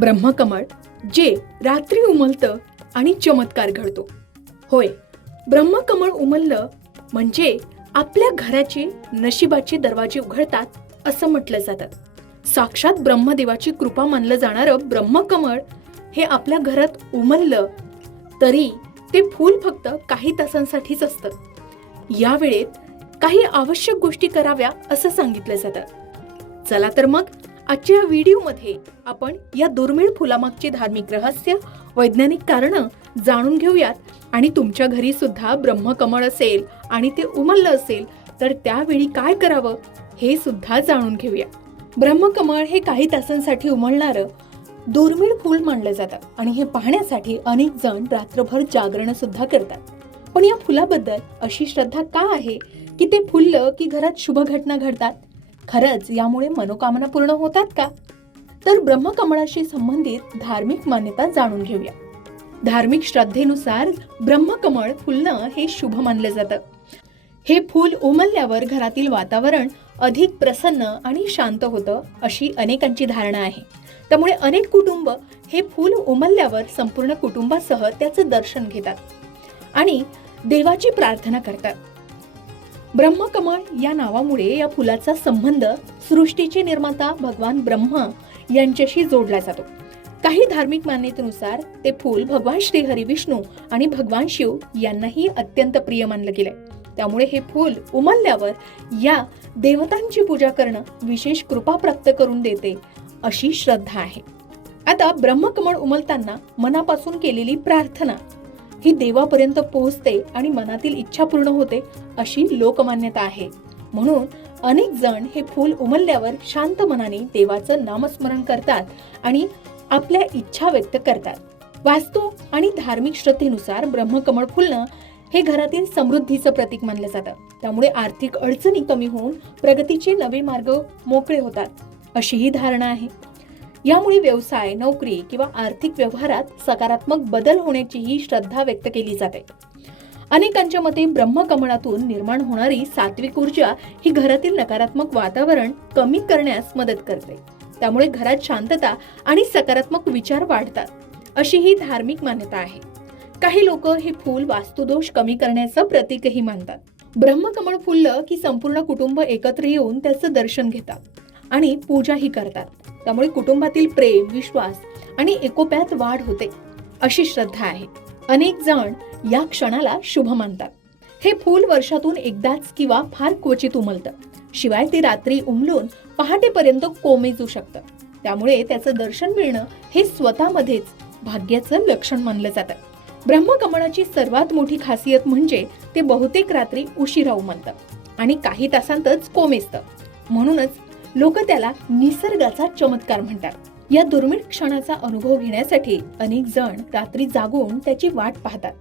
ब्रह्मकमळ जे रात्री उमलतं आणि चमत्कार घडतो. होय, ब्रह्मकमळ उमललं म्हणजे आपल्या घराचे नशिबाचे दरवाजे उघडतात असं म्हटलं जातं. साक्षात ब्रह्मदेवाची कृपा मानलं जाणारं ब्रह्मकमळ हे आपल्या घरात उमललं तरी ते फूल फक्त काही तासांसाठीच असतं. या वेळेत काही आवश्यक गोष्टी कराव्या असं सांगितलं जातं. चला तर मग आजच्या व्हिडिओमध्ये आपण या दुर्मिळ फुलामागचे धार्मिक रहस्य, वैज्ञानिक कारणं जाणून घेऊयात आणि तुमच्या घरी सुद्धा ब्रह्मकमळ असेल आणि ते उमललं असेल तर त्यावेळी काय करावं हे सुद्धा जाणून घेऊया. ब्रह्मकमळ हे काही तासांसाठी उमलणारं दुर्मिळ फूल मानलं जातं आणि हे पाहण्यासाठी अनेक जण रात्रभर जागरण सुद्धा करतात. पण या फुलाबद्दल अशी श्रद्धा का आहे की ते फुललं की घरात शुभ घटना घडतात? खरंच यामुळे मनोकामना पूर्ण होतात का? तर ब्रह्मकमळाशी संबंधित धार्मिक मान्यता जाणून घेऊया. धार्मिक श्रद्धेनुसार ब्रह्मकमळ फुलणं हे शुभ मानलं जातं. हे फूल उमलल्यावर घरातील वातावरण अधिक प्रसन्न आणि शांत होतं अशी अनेकांची धारणा आहे. त्यामुळे अनेक कुटुंब हे फूल उमलल्यावर संपूर्ण कुटुंबासह त्याचं दर्शन घेतात आणि देवाची प्रार्थना करतात. ब्रह्मकमळ या नावामुळे या फुलाचा संबंध सृष्टीचे निर्माता भगवान ब्रह्मा यांच्याशी जोडला जातो. काही धार्मिक मान्यतेनुसार ते फूल भगवान श्री हरी विष्णू आणि भगवान शिव यांनाही अत्यंत प्रिय मानलं गेलंय. त्यामुळे हे फूल उमलल्यावर या देवतांची पूजा करणं विशेष कृपा प्राप्त करून देते अशी श्रद्धा आहे. आता ब्रह्मकमळ उमलताना मनापासून केलेली प्रार्थना ही देवापर्यंत पोहोचते आणि मनातील इच्छा पूर्ण होते अशी लोकमान्यता आहे. म्हणून अनेक जण हे फूल उमलल्यावर शांत मनाने देवाचं नामस्मरण करतात आणि आपल्या इच्छा व्यक्त करतात. वास्तू आणि धार्मिक श्रद्धेनुसार ब्रह्मकमळ फुलणं हे घरातील समृद्धीचं प्रतीक मानलं जातं. त्यामुळे आर्थिक अडचणी कमी होऊन प्रगतीचे नवे मार्ग मोकळे होतात अशी ही धारणा आहे. यामुळे व्यवसाय, नोकरी किंवा आर्थिक व्यवहारात सकारात्मक बदल होण्याची ही श्रद्धा व्यक्त केली जाते. अनेकांच्या मते ब्रह्मकमळातून निर्माण होणारी सात्विक ऊर्जा ही घरातील नकारात्मक वातावरण कमी करण्यास मदत करते. त्यामुळे घरात शांतता आणि सकारात्मक विचार वाढतात अशी ही धार्मिक मान्यता आहे. काही लोक हे फूल वास्तुदोष कमी करण्याचं प्रतीकही मानतात. ब्रह्मकमळ फुललं की संपूर्ण कुटुंब एकत्र येऊन त्याचं दर्शन घेतात आणि पूजाही करतात. त्यामुळे कुटुंबातील प्रेम, विश्वास आणि एकोप्यात वाढ होते अशी श्रद्धा आहे. अनेक जण या क्षणाला शुभ मानतात. हे फूल वर्षातून एकदाच किंवा फार क्वचित उमलतं. शिवाय ते रात्री उमलून पहाटेपर्यंत कोमेजू शकतं. त्यामुळे त्याचं दर्शन मिळणं हे स्वतःमध्येच भाग्याचं लक्षण मानलं जातं. ब्रह्मकमळाची सर्वात मोठी खासियत म्हणजे ते बहुतेक रात्री उशिरा उमलतं आणि काही तासांतच कोमेजतं. म्हणूनच लोक त्याला निसर्गाचा चमत्कार म्हणतात. या दुर्मिळ क्षणाचा अनुभव घेण्यासाठी अनेक जण रात्री जागून त्याची वाट पाहतात.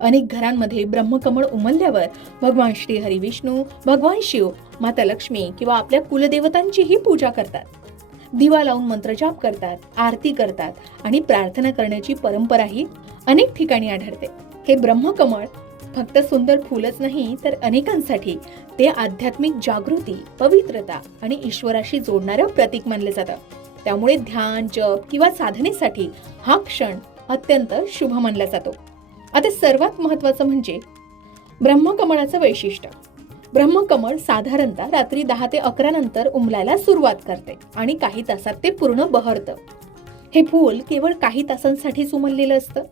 अनेक घरांमध्ये ब्रह्मकमळ उमलल्यावर भगवान श्री हरी विष्णू, भगवान शिव, माता लक्ष्मी किंवा आपल्या कुलदेवतांचीही पूजा करतात. दिवा लावून मंत्रजाप करतात, आरती करतात आणि प्रार्थना करण्याची परंपराही अनेक ठिकाणी आढळते. हे ब्रह्मकमळ फक्त सुंदर फुलच नाही तर अनेकांसाठी ते आध्यात्मिक जागृती, पवित्रता आणि ईश्वराशी जोडणारं प्रतीक मानलं जातं. त्यामुळे ध्यान, जप किंवा साधनेसाठी हा क्षण अत्यंत शुभ मानला जातो. आता सर्वात महत्वाचं म्हणजे ब्रह्मकमळाचं वैशिष्ट्य. ब्रह्मकमळ साधारणतः रात्री 10 ते 11 नंतर उमलायला सुरुवात करते आणि काही तासात ते पूर्ण बहरतं. हे फूल केवळ काही तासांसाठीच उमललेलं असतं.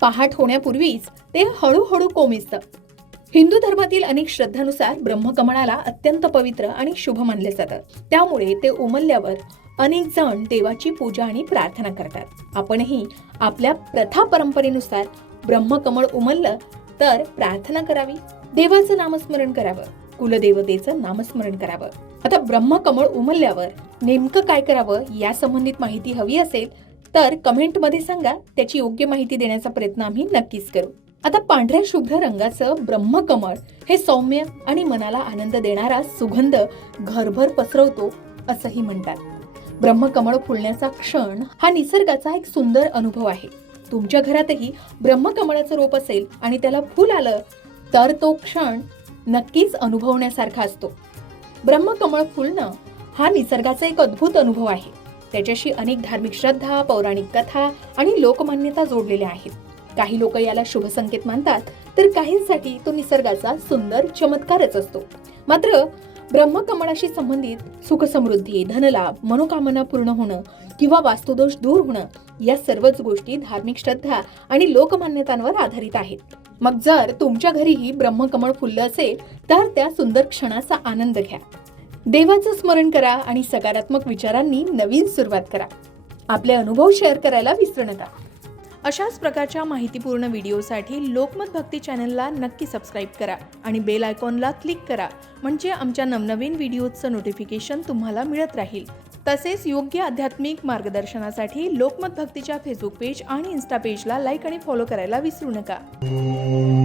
पहाट होण्यापूर्वीच ते हळूहळू कोमेजतं. हिंदू धर्मातील अनेक श्रद्धानुसार ब्रह्मकमळाला अत्यंत पवित्र आणि शुभ मानले जातं. त्यामुळे ते उमलल्यावर अनेक जण देवाची पूजा आणि प्रार्थना करतात. आपणही आपल्या प्रथा परंपरेनुसार ब्रह्मकमळ उमललं तर प्रार्थना करावी, देवाचं नामस्मरण करावं, कुलदेवतेचं नामस्मरण करावं. आता ब्रह्मकमळ उमलल्यावर नेमकं काय करावं या संबंधित माहिती हवी असेल तर कमेंटमध्ये सांगा. त्याची योग्य माहिती देण्याचा प्रयत्न आम्ही नक्कीच करू. आता पांढऱ्या शुभ्र रंगाचं ब्रह्मकमळ हे सौम्य आणि मनाला आनंद देणारा सुगंध घरभर पसरवतो असंही म्हणतात. ब्रह्मकमळ फुलण्याचा क्षण हा निसर्गाचा एक सुंदर अनुभव आहे. तुमच्या घरातही ब्रह्मकमळाचं रोप असेल आणि त्याला फूल आलं तर तो क्षण नक्कीच अनुभवण्यासारखा असतो. ब्रह्मकमळ फुलणं हा निसर्गाचा एक अद्भुत अनुभव आहे. त्याच्याशी अनेक धार्मिक श्रद्धा, पौराणिक कथा आणि लोकमान्यता जोडलेल्या आहेत. काही लोक याला शुभ संकेत मानतात, तर काहींसाठी तो निसर्गाचा सुंदर चमत्कारच असतो. मात्र ब्रह्मकमळाशी संबंधित सुख समृद्धी, धनलाभ, मनोकामना पूर्ण होणं किंवा वास्तुदोष दूर होणं या सर्वच गोष्टी धार्मिक श्रद्धा आणि लोकमान्यतांवर आधारित आहेत. मग जर तुमच्या घरीही ब्रह्मकमळ फुललं असेल तर त्या सुंदर क्षणाचा आनंद घ्या. देवाचं स्मरण करा आणि सकारात्मक विचारांनी नवीन सुरुवात करा. आपले अनुभव शेअर करायला विसरू नका. अशाच प्रकारच्या माहितीपूर्ण व्हिडिओसाठी लोकमत भक्ती चॅनलला नक्की सबस्क्राईब करा आणि बेल आयकॉनला क्लिक करा, म्हणजे आमच्या नवनवीन व्हिडिओचं नोटिफिकेशन तुम्हाला मिळत राहील. तसेच योग्य आध्यात्मिक मार्गदर्शनासाठी लोकमत भक्तीच्या फेसबुक पेज आणि इन्स्टा पेजला लाईक आणि फॉलो करायला विसरू नका.